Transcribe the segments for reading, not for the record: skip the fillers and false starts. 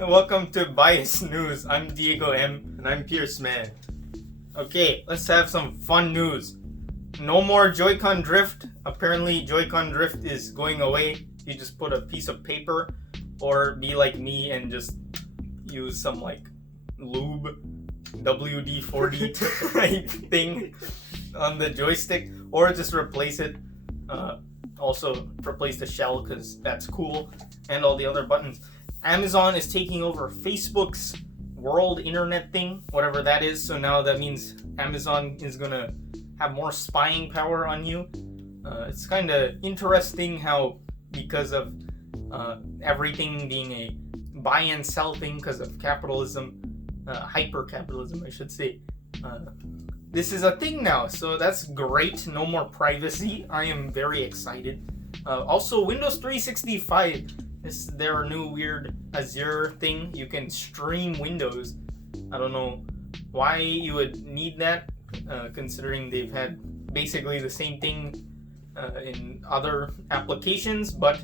Welcome to Bias News. I'm Diego M. And I'm Pierce Man. Okay, let's have some fun news. No more Joy-Con drift. Apparently, Joy-Con drift is going away. You just put a piece of paper, or be like me and just use some like lube, WD-40 type thing on the joystick, or just replace it. Also replace the shell because that's cool, and all the other buttons. Amazon is taking over Facebook's world internet thing, whatever that is. So now that means Amazon is gonna have more spying power on you. It's kind of interesting how, because of everything being a buy and sell thing because of capitalism, hyper capitalism, I should say. This is a thing now, so that's great. No more privacy. I am very excited. Also, Windows 365. This is their new weird Azure thing. You can stream Windows. I don't know why you would need that, considering they've had basically the same thing in other applications, but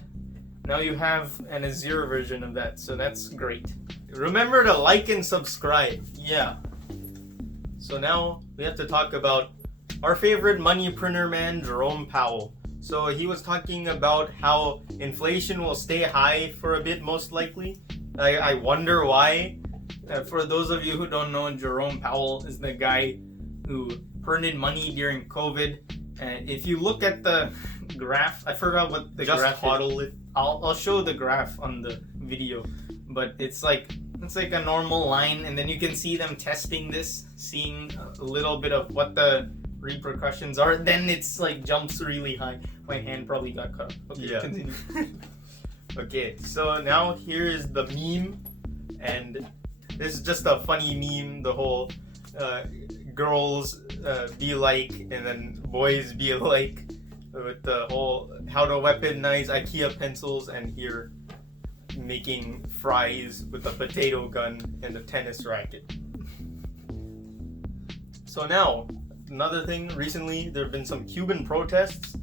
now you have an Azure version of that, so that's great. Remember to like and subscribe. Yeah. So now we have to talk about our favorite money printer man, Jerome Powell. So he was talking about how inflation will stay high for a bit, most likely. I wonder why. For those of you who don't know, Jerome Powell is the guy who printed money during COVID. And if you look at the graph, I forgot what the graph is. I'll show the graph on the video, but it's like a normal line, and then you can see them testing this, seeing a little bit of what the repercussions are. Then it's like jumps really high. My hand probably got cut. Okay, yeah. Continue. Okay, so now here is the meme, and this is just a funny meme. The whole girls be like, and then boys be like, with the whole how to weaponize IKEA pencils, and here making fries with a potato gun and a tennis racket. So now, another thing, recently there have been some Cuban protests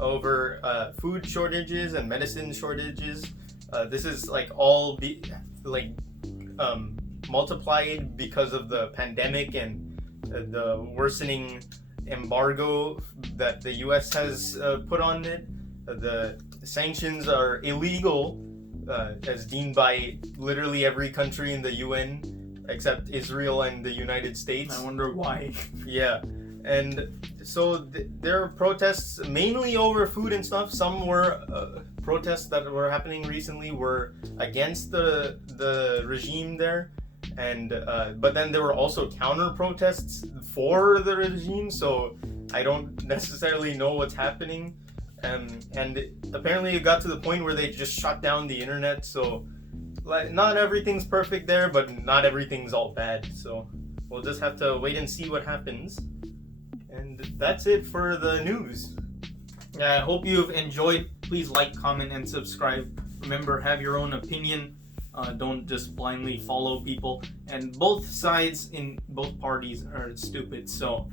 over food shortages and medicine shortages. This is like all multiplied because of the pandemic and the worsening embargo that the US has put on it. The sanctions are illegal, as deemed by literally every country in the UN except Israel and the United States. I wonder why. Yeah, and so there are protests mainly over food and stuff. Some were protests that were happening recently were against the regime there, and but then there were also counter protests for the regime. So I don't necessarily know what's happening. And apparently it got to the point where they just shut down the internet. So like, not everything's perfect there, but not everything's all bad. So we'll just have to wait and see what happens. And that's it for the news. I hope you've enjoyed. Please like, comment, and subscribe. Remember, have your own opinion. Don't just blindly follow people. And both sides in both parties are stupid. So